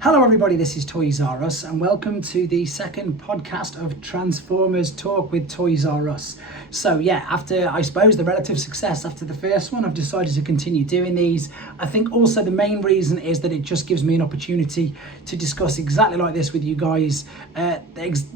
Hello everybody, this is Toys R Us and welcome to the second podcast of Transformers Talk with Toys R Us. So yeah, after I suppose the relative success after the first one, I've decided to continue doing these. I think also the main reason is that it just gives me an opportunity to discuss exactly like this with you guys,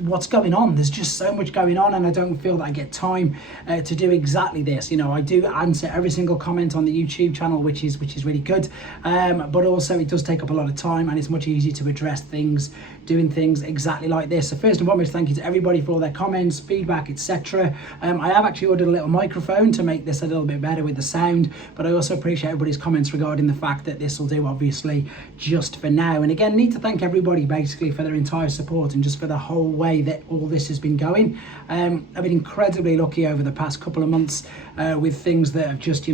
what's going on. There's just so much going on and I don't feel that I get time to do exactly this. You know, I do answer every single comment on the YouTube channel, which is really good, but also it does take up a lot of time and it's much easy to address things doing things exactly like this. So first and foremost, thank you to everybody for all their comments, feedback, etc. I have actually ordered a little microphone to make this a little bit better with the sound, but I also appreciate everybody's comments regarding the fact that this will do obviously just for now. And again, need to thank everybody basically for their entire support and just for the whole way that all this has been going. I've been incredibly lucky over the past couple of months with things that have just,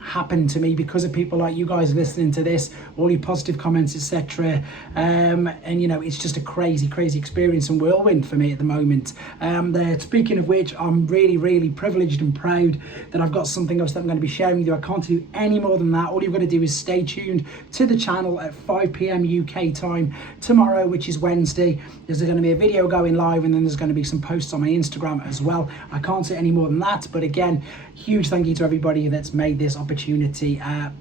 happened to me because of people like you guys listening to this, all your positive comments, etc. And it's just a crazy experience and whirlwind for me at the moment. Speaking of which, I'm really privileged and proud that I've got something else that I'm going to be sharing with you. I can't do any more than that. All you've got to do is stay tuned to the channel at 5 p.m. UK time tomorrow, which is Wednesday. There's going to be a video going live and then there's going to be some posts on my Instagram as well. I can't say any more than that, but again, huge thank you to everybody that's made this opportunity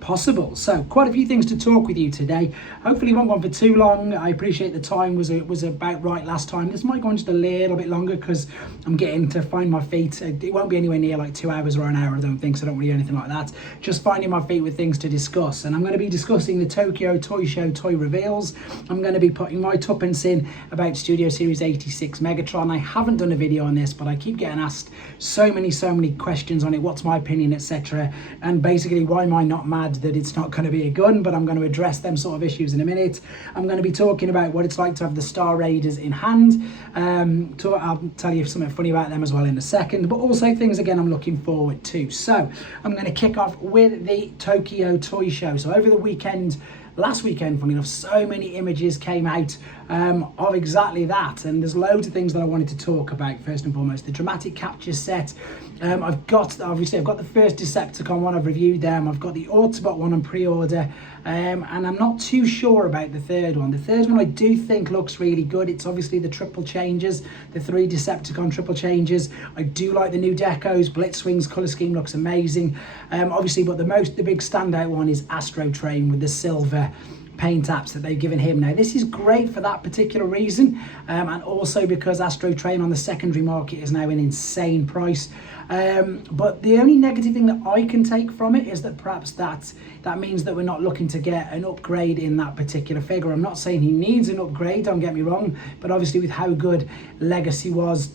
possible. So quite a few things to talk with you today. Hopefully it won't go on for too long. I appreciate the time was about right last time. This might go on just a little bit longer because I'm getting to find my feet. It won't be anywhere near like 2 hours or an hour, I don't think, so I don't really do anything like that. Just finding my feet with things to discuss. And I'm going to be discussing the Tokyo Toy Show toy reveals. I'm going to be putting my tuppence in about Studio Series 86 Megatron. I haven't done a video on this, but I keep getting asked so many questions on it. What's my opinion, etc. And basically, why am I not mad that it's not going to be a gun, but I'm going to address them sort of issues in a minute. I'm going to be talking about what it's like to have the Star Raiders in hand. I'll tell you something funny about them as well in a second, but also things again I'm looking forward to. So I'm going to kick off with the Tokyo Toy Show. So over the weekend, last weekend, funny enough, so many images came out of exactly that, and there's loads of things that I wanted to talk about. First and foremost, the dramatic capture set. I've got the first Decepticon one, I've reviewed them. I've got the Autobot one on pre-order, and I'm not too sure about the third one. The third one I do think looks really good. It's obviously the triple changes, the 3 Decepticon triple changes. I do like the new decos. Blitzwing's colour scheme looks amazing, obviously, but the big standout one is Astro Train with the silver paint apps that they've given him. Now this is great for that particular reason, and also because Astro Train on the secondary market is now an insane price. But the only negative thing that I can take from it is that perhaps that means that we're not looking to get an upgrade in that particular figure. I'm not saying he needs an upgrade, don't get me wrong, but obviously with how good Legacy was,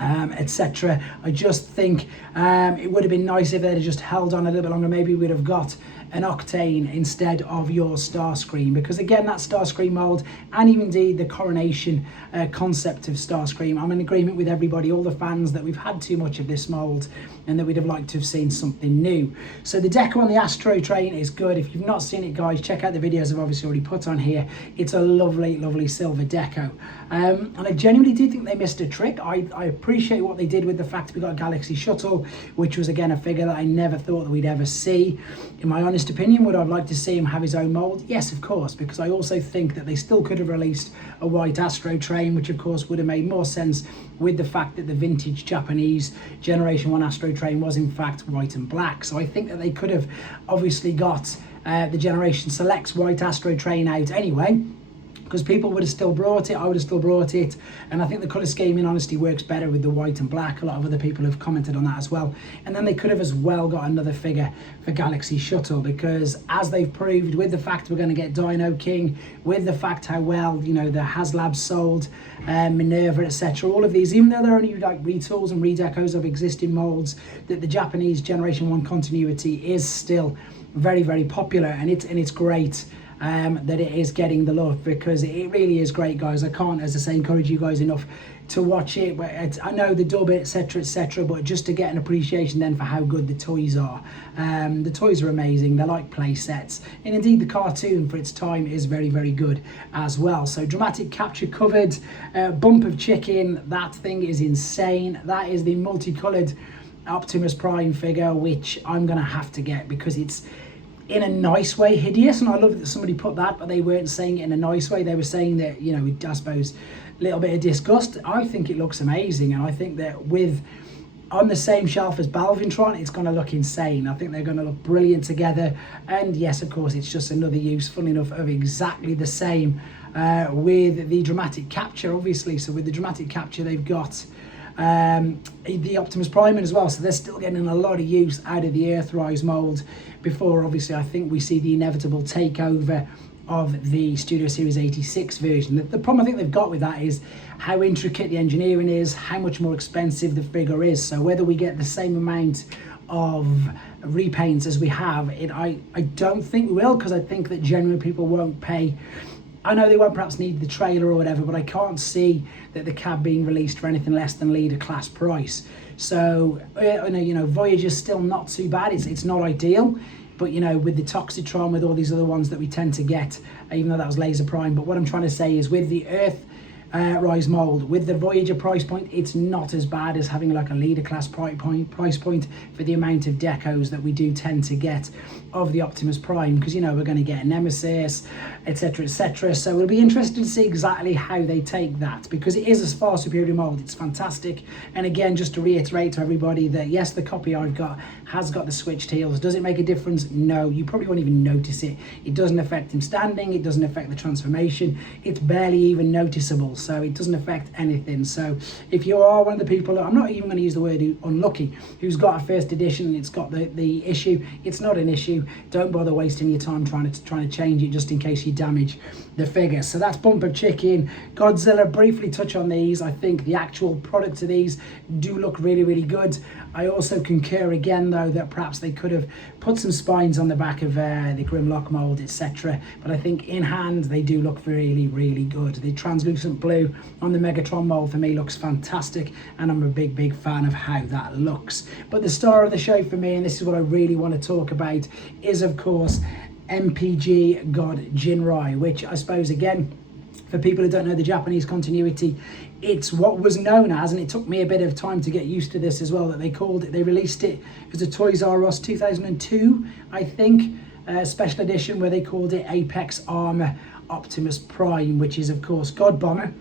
etc. I just think it would have been nice if they'd have just held on a little bit longer. Maybe we'd have got an Octane instead of your Starscream, because again, that Starscream mold and even indeed the coronation concept of Starscream, I'm in agreement with everybody, all the fans, that we've had too much of this mold and that we'd have liked to have seen something new. So the deco on the Astro Train is good. If you've not seen it, guys, check out the videos I've obviously already put on here. It's a lovely silver deco, and I genuinely do think they missed a trick. I appreciate what they did with the fact we got a Galaxy Shuttle, which was again a figure that I never thought that we'd ever see. In my honest opinion, would I have liked to see him have his own mold? Yes, of course, because I also think that they still could have released a white Astro Train, which of course would have made more sense with the fact that the vintage Japanese Generation 1 Astro Train was in fact white and black. So I think that they could have obviously got the Generation Selects white Astro Train out anyway, because people would have still brought it, I would have still brought it, and I think the colour scheme in honesty works better with the white and black. A lot of other people have commented on that as well. And then they could have as well got another figure for Galaxy Shuttle, because as they've proved with the fact we're going to get Dino King, with the fact how well, the HasLab sold, Minerva, etc., all of these, even though they're only like retools and redecos of existing molds, that the Japanese Generation 1 continuity is still very popular, and it's great that it is getting the love, because it really is great, guys. I can't, as I say, encourage you guys enough to watch it. But I know the dub, etc., but just to get an appreciation then for how good the toys are. The toys are amazing. They're like play sets, and indeed the cartoon for its time is very good as well. So dramatic capture covered, bump of chicken, that thing is insane. That is the multicolored Optimus Prime figure, which I'm gonna have to get because it's in a nice way hideous, and I love that somebody put that, but they weren't saying it in a nice way. They were saying that, you know, I suppose a little bit of disgust. I think it looks amazing, and I think that with on the same shelf as Balvintron, it's going to look insane. I think they're going to look brilliant together. And yes, of course, it's just another use, funnily enough, of exactly the same with the dramatic capture, obviously. So with the dramatic capture, they've got the Optimus Prime as well, so they're still getting a lot of use out of the Earthrise mould before, obviously, I think we see the inevitable takeover of the Studio Series 86 version. The problem I think they've got with that is how intricate the engineering is, how much more expensive the figure is. So whether we get the same amount of repaints as we have, I don't think we will, because I think that generally people won't pay. I know they won't perhaps need the trailer or whatever, but I can't see that the cab being released for anything less than leader class price. So, you know, Voyager's still not too bad. It's not ideal, but, you know, with the Toxitron, with all these other ones that we tend to get, even though that was Laser Prime. But what I'm trying to say is with the Rise mold, with the Voyager price point, it's not as bad as having like a leader class price point for the amount of decos that we do tend to get of the Optimus Prime, because, you know, we're going to get Nemesis, etc, etc. So it'll be interesting to see exactly how they take that, because it is a far superior mold. It's fantastic. And again, just to reiterate to everybody that yes, the copy I've got has got the switched heels. Does it make a difference? No, you probably won't even notice it. It doesn't affect him standing, it doesn't affect the transformation, it's barely even noticeable, so it doesn't affect anything. So if you are one of the people, I'm not even going to use the word unlucky, who's got a first edition and it's got the issue, it's not an issue. Don't bother wasting your time trying to change it just in case you damage the figure. So that's Bumper Chicken. Godzilla, briefly touch on these. I think the actual product of these do look really, really good. I also concur again, though, that perhaps they could have put some spines on the back of the Grimlock mold, etc. But I think in hand, they do look really, really good. The translucent blue on the Megatron mold for me looks fantastic, and I'm a big, big fan of how that looks. But the star of the show for me, and this is what I really want to talk about, is, of course, MPG God Jinrai, which I suppose, again, for people who don't know the Japanese continuity, it's what was known as, and it took me a bit of time to get used to this as well, that they released it as a Toys R Us 2002, I think, special edition, where they called it Apex Armor Optimus Prime, which is, of course, God Bomber,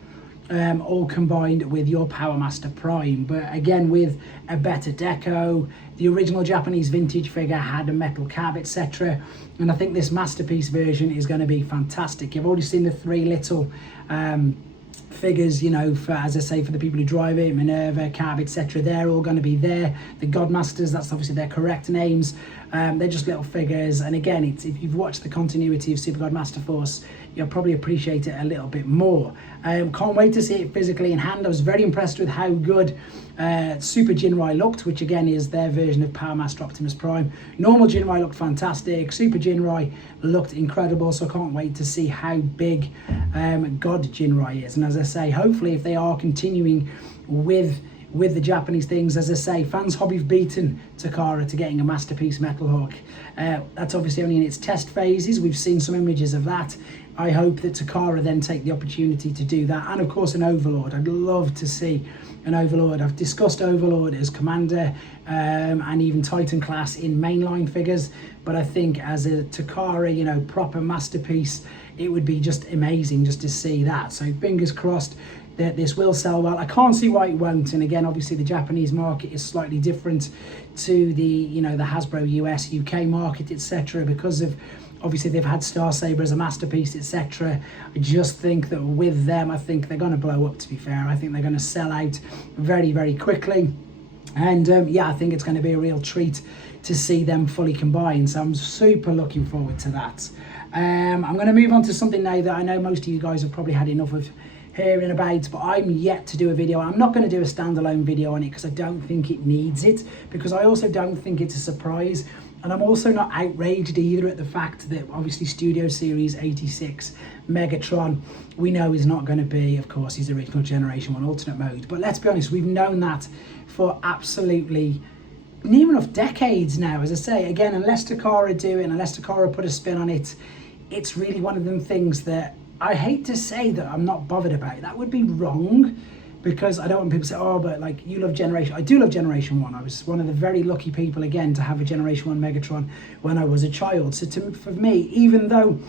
all combined with your Power Master Prime, but again with a better deco. The original Japanese vintage figure had a metal cab, etc., and I think this masterpiece version is going to be fantastic. You've already seen the three little figures, you know, for, as I say, for the people who drive it, Minerva, Cab, etc. They're all going to be there. The Godmasters, that's obviously their correct names. They're just little figures, and again, if you've watched the continuity of Super God Master Force, you'll probably appreciate it a little bit more. Can't wait to see it physically in hand. I was very impressed with how good Super Jinrai looked, which again is their version of Power Master Optimus Prime. Normal Jinrai looked fantastic. Super Jinrai looked incredible, so I can't wait to see how big God Jinrai is. And as I say, hopefully if they are continuing with the Japanese things, as I say, fans hobby have beaten Takara to getting a masterpiece metal hook. That's obviously only in its test phases. We've seen some images of that. I hope that Takara then take the opportunity to do that, and of course an Overlord. I'd love to see an Overlord. I've discussed Overlord as Commander and even Titan class in mainline figures, but I think as a Takara, you know, proper masterpiece, it would be just amazing just to see that. So fingers crossed that this will sell well. I can't see why it won't, and again, obviously the Japanese market is slightly different to the, you know, the Hasbro US, UK market, etc., because of obviously they've had Star Saber as a masterpiece, etc. I just think that with them, I think they're going to blow up, to be fair. I think they're going to sell out very, very quickly. And yeah, I think it's going to be a real treat to see them fully combined. So I'm super looking forward to that. I'm going to move on to something now that I know most of you guys have probably had enough of hearing about, but I'm yet to do a video. I'm not going to do a standalone video on it because I don't think it needs it, because I also don't think it's a surprise. And I'm also not outraged either at the fact that obviously Studio Series 86 Megatron, we know is not going to be, of course, his original Generation 1 alternate mode. But let's be honest, we've known that for absolutely near enough decades now. As I say, again, unless Takara do it, and unless Takara put a spin on it, it's really one of them things that I hate to say that I'm not bothered about. That would be wrong, because I don't want people to say, oh, but like you love Generation. I do love Generation 1. I was one of the very lucky people, again, to have a Generation 1 Megatron when I was a child. So for me, even though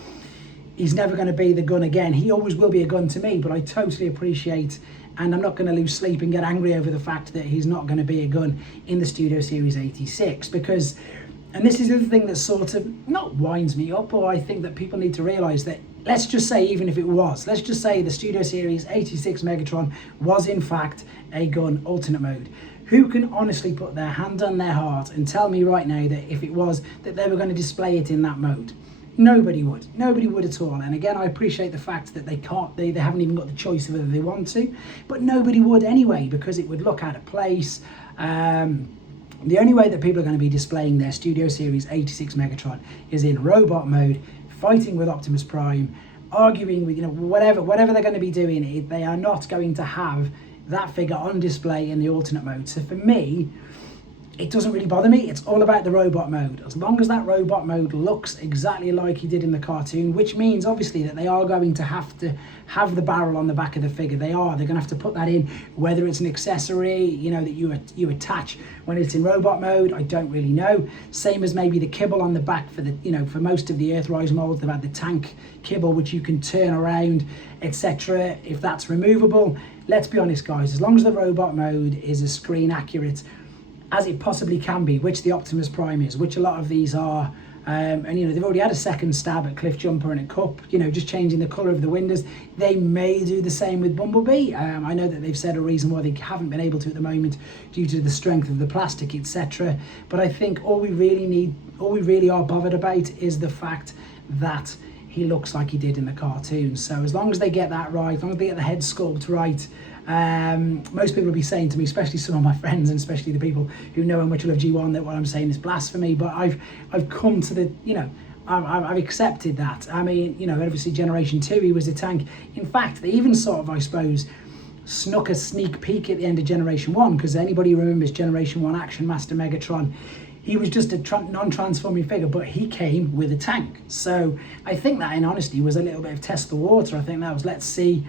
he's never going to be the gun again, he always will be a gun to me, but I totally appreciate, and I'm not going to lose sleep and get angry over the fact that he's not going to be a gun in the Studio Series 86, because, and this is the other thing that sort of not winds me up, or I think that people need to realise that, let's just say, even if it was, let's just say the Studio Series 86 Megatron was in fact a gun alternate mode. Who can honestly put their hand on their heart and tell me right now that if it was, that they were going to display it in that mode? Nobody would. Nobody would at all. And again, I appreciate the fact that they can't, they haven't even got the choice of whether they want to, but nobody would anyway, because it would look out of place. The only way that people are going to be displaying their Studio Series 86 Megatron is in robot mode, fighting with Optimus Prime, arguing with, whatever they're going to be doing. They are not going to have that figure on display in the alternate mode. So for me, it doesn't really bother me. It's all about the robot mode. As long as that robot mode looks exactly like he did in the cartoon, which means obviously that they are going to have the barrel on the back of the figure. They're going to have to put that in, whether it's an accessory, that you attach when it's in robot mode. I don't really know. Same as maybe the kibble on the back for the, for most of the Earthrise molds, they've had the tank kibble, which you can turn around, etc. If that's removable, let's be honest, guys, as long as the robot mode is as screen accurate as it possibly can be, which the Optimus Prime is, which a lot of these are, and they've already had a second stab at Cliff Jumper and at Cup, just changing the colour of the windows. They may do the same with Bumblebee. I know that they've said a reason why they haven't been able to at the moment due to the strength of the plastic, etc. But I think all we really are bothered about is the fact that he looks like he did in the cartoon. So as long as they get that right, as long as they get the head sculpt right, most people will be saying to me, especially some of my friends and especially the people who know how much I love G1, that what I'm saying is blasphemy. But I've come to the, I've accepted that. I mean, obviously Generation 2, he was a tank. In fact, they even sort of, I suppose, snuck a sneak peek at the end of Generation 1, because anybody who remembers Generation 1 Action Master Megatron, he was just a non-transforming figure, but he came with a tank. So I think that, in honesty, was a little bit of test the water. I think that was, let's see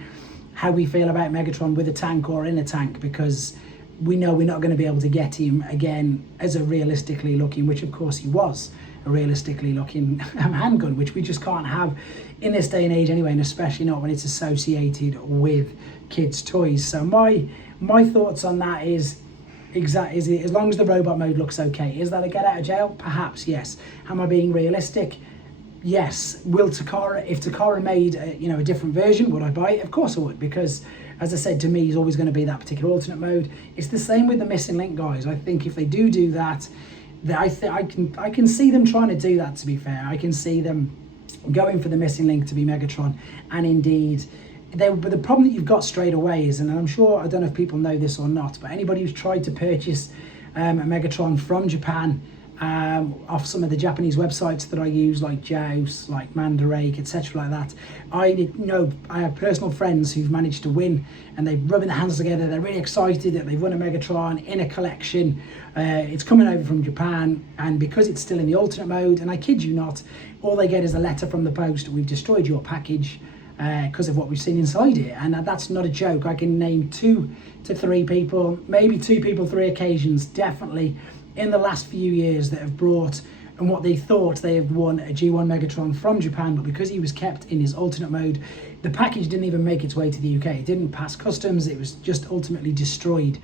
how we feel about Megatron with a tank or in a tank, because we know we're not going to be able to get him again as a realistically looking, which of course he was a realistically looking handgun, which we just can't have in this day and age anyway, and especially not when it's associated with kids' toys. So my thoughts on that is, as long as the robot mode looks okay. Is that a get out of jail? Perhaps, yes. Am I being realistic? Yes. Will Takara, if Takara made a different version, would I buy it? Of course I would, because as I said, to me, he's always going to be that particular alternate mode. It's the same with the missing link guys. I think if they do that, I can see them trying to do that, to be fair. I can see them going for the missing link to be Megatron, and indeed, but the problem that you've got straight away is, and I'm sure, I don't know if people know this or not, but anybody who's tried to purchase a Megatron from Japan, off some of the Japanese websites that I use, like Joust, like Mandarake, etc. like that, I have personal friends who've managed to win, and they're rubbing their hands together. They're really excited that they've won a Megatron in a collection. It's coming over from Japan, and because it's still in the alternate mode, and I kid you not, all they get is a letter from the post: "We've destroyed your package because of what we've seen inside it." And that's not a joke. I can name 2 to 3 people, maybe 2 people, 3 occasions, definitely in the last few years, that have brought, and what they thought they have won, a G1 Megatron from Japan, but because he was kept in his alternate mode, the package didn't even make its way to the UK. It didn't pass customs. It was just ultimately destroyed,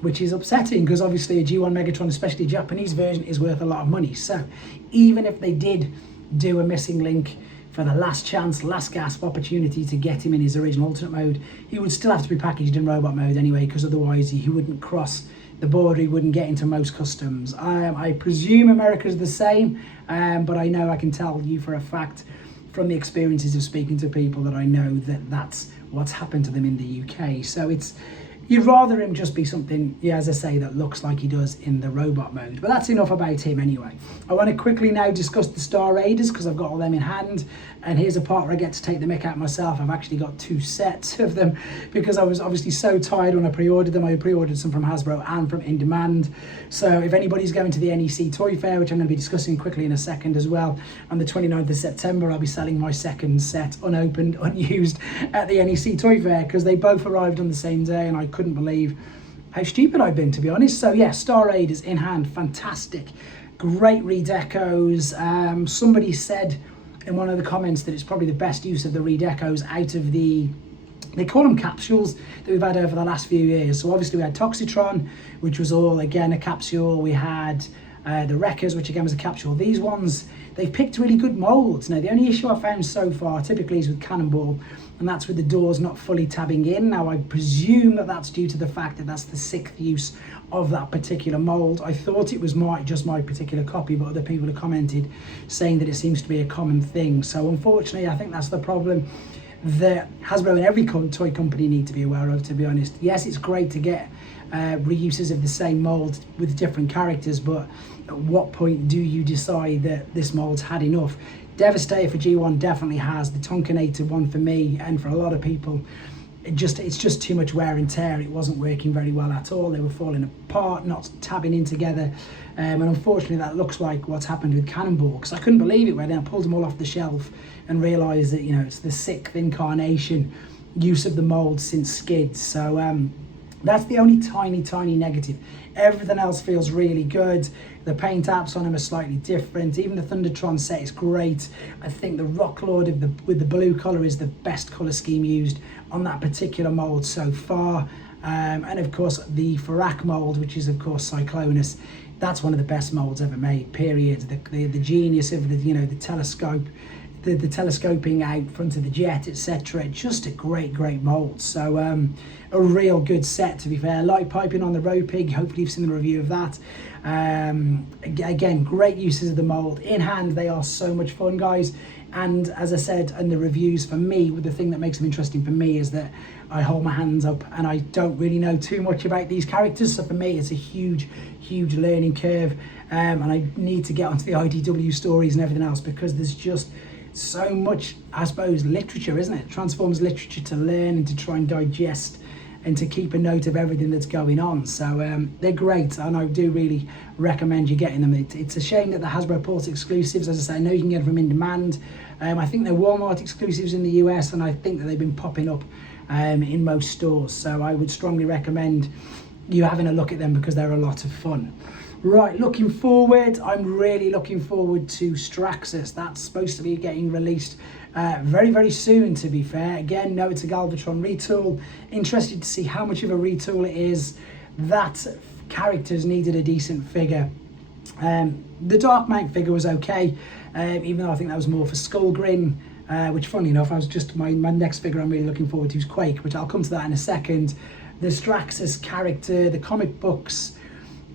which is upsetting, because obviously a G1 Megatron, especially a Japanese version, is worth a lot of money. So even if they did do a missing link for the last chance, last gasp opportunity to get him in his original alternate mode, he would still have to be packaged in robot mode anyway, because otherwise he wouldn't cross the border, he wouldn't get into most customs. I presume America's the same, but I know, I can tell you for a fact from the experiences of speaking to people, that I know that that's what's happened to them in the UK. So it's You'd rather him just be something, yeah, as I say, that looks like he does in the robot mode. But that's enough about him anyway. I want to quickly now discuss the Star Raiders because I've got all them in hand. And here's a part where I get to take the mick out myself. I've actually got 2 sets of them because I was obviously so tired when I pre-ordered them. I pre-ordered some from Hasbro and from In Demand. So if anybody's going to the NEC Toy Fair, which I'm going to be discussing quickly in a second as well, on the 29th of September, I'll be selling my second set unopened, unused at the NEC Toy Fair because they both arrived on the same day and I couldn't believe how stupid I've been, to be honest. So yeah, Star Raiders in hand, fantastic. Great redecos. Somebody said in one of the comments that it's probably the best use of the redecos out of the, they call them capsules, that we've had over the last few years. So obviously we had Toxitron, which was all again a capsule. We had the Wreckers, which again was a capsule. These ones, they've picked really good molds. Now the only issue I found so far typically is with Cannonball, and that's with the doors not fully tabbing in. Now I presume that that's due to the fact that that's the 6th use of that particular mold. I thought it was just my particular copy, but other people have commented saying that it seems to be a common thing. So unfortunately I think that's the problem that Hasbro and every toy company need to be aware of, to be honest. Yes, it's great to get reuses of the same mold with different characters, but at what point do you decide that this mold's had enough? Devastator for G1 definitely has. The Tonkanator one for me and for a lot of people, it's just too much wear and tear. It wasn't working very well at all. They were falling apart, not tabbing in together, and unfortunately that looks like what's happened with Cannonball, because I couldn't believe it when I pulled them all off the shelf and realised that, you know, it's the 6th incarnation use of the mold since Skids. So that's the only tiny negative. Everything else feels really good. The paint apps on them are slightly different. Even the Thundertron set is great. I think the Rock Lord with the blue colour is the best colour scheme used on that particular mould so far. And of course the Farak mould, which is of course Cyclonus, that's one of the best moulds ever made, period. The genius of the telescope, the telescoping out front of the jet, etc. Just a great mould. So a real good set, to be fair. Light piping on the Row Pig, hopefully you've seen the review of that. Again, great uses of the mould. In hand, they are so much fun, guys. And as I said in the reviews, for me, the thing that makes them interesting for me is that I hold my hands up and I don't really know too much about these characters. So for me, it's a huge learning curve. And I need to get onto the IDW stories and everything else, because there's just so much, I suppose, literature, isn't it? Transformers literature to learn and to try and digest and to keep a note of everything that's going on. So they're great, and I do really recommend you getting them. It's a shame that the Hasbro Pulse exclusives, as I say, I know you can get them from In Demand. I think they're Walmart exclusives in the US, and I think that they've been popping up in most stores. So I would strongly recommend you having a look at them because they're a lot of fun. Right, looking forward, I'm really looking forward to Straxus. That's supposed to be getting released very soon, to be fair. Again, no, it's a Galvatron retool. Interested to see how much of a retool it is. That character's needed a decent figure. The Dark Mount figure was okay, even though I think that was more for Skullgrin, which, funny enough, I was just my next figure I'm really looking forward to is Quake, which I'll come to that in a second. The Straxus character, the comic books,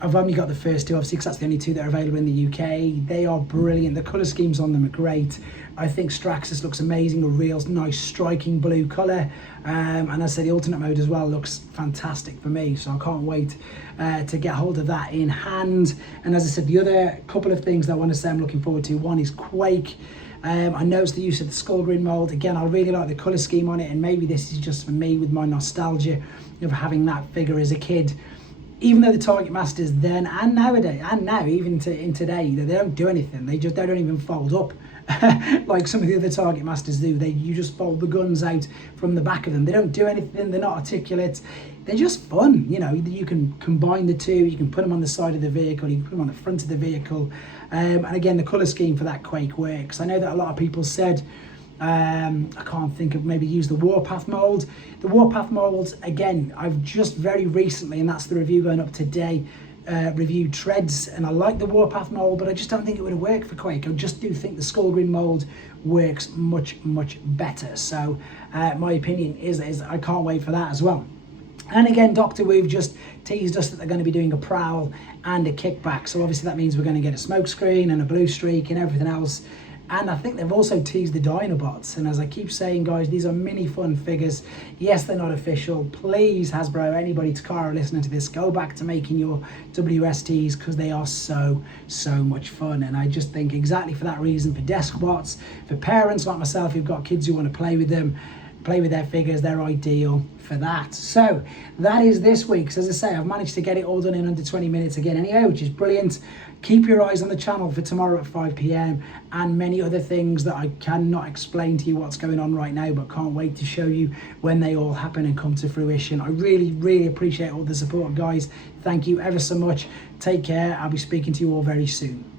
I've only got the first 2, obviously, because that's the only 2 that are available in the UK. They are brilliant. The colour schemes on them are great. I think Straxus looks amazing, a real nice striking blue colour. And as I say, the alternate mode as well looks fantastic for me, so I can't wait to get hold of that in hand. And as I said, the other couple of things that I want to say I'm looking forward to, one is Quake. I noticed the use of the Skullgrin mould. Again, I really like the colour scheme on it, and maybe this is just for me with my nostalgia of having that figure as a kid. Even though the Target Masters then and nowadays, and now even in today, they don't do anything. They don't even fold up like some of the other Target Masters do. You just fold the guns out from the back of them. They don't do anything. They're not articulate. They're just fun. You know, you can combine the 2. You can put them on the side of the vehicle. You can put them on the front of the vehicle. And again, the colour scheme for that Quake works. I know that a lot of people said, I can't think of, maybe use the Warpath mould. The Warpath mould, again, I've just very recently, and that's the review going up today, reviewed Treads, and I like the Warpath mould, but I just don't think it would have worked for Quake. I just do think the Skullgrin mould works much better. So my opinion is I can't wait for that as well. And again, Doctor Wu just teased us that they're going to be doing a prowl and a kickback. So obviously that means we're going to get a smoke screen and a blue streak and everything else. And I think they've also teased the Dinobots. And as I keep saying, guys, these are mini fun figures. Yes, they're not official. Please, Hasbro, anybody, Takara listening to this, go back to making your WSTs, because they are so much fun. And I just think exactly for that reason, for desk bots, for parents like myself who've got kids who want to play with them, play with their figures, they're ideal for that. So that is this week's. As I say, I've managed to get it all done in under 20 minutes again anyway, which is brilliant. Keep your eyes on the channel for tomorrow at 5 p.m. and many other things that I cannot explain to you what's going on right now, but can't wait to show you when they all happen and come to fruition. I really appreciate all the support, guys. Thank you ever so much. Take care. I'll be speaking to you all very soon.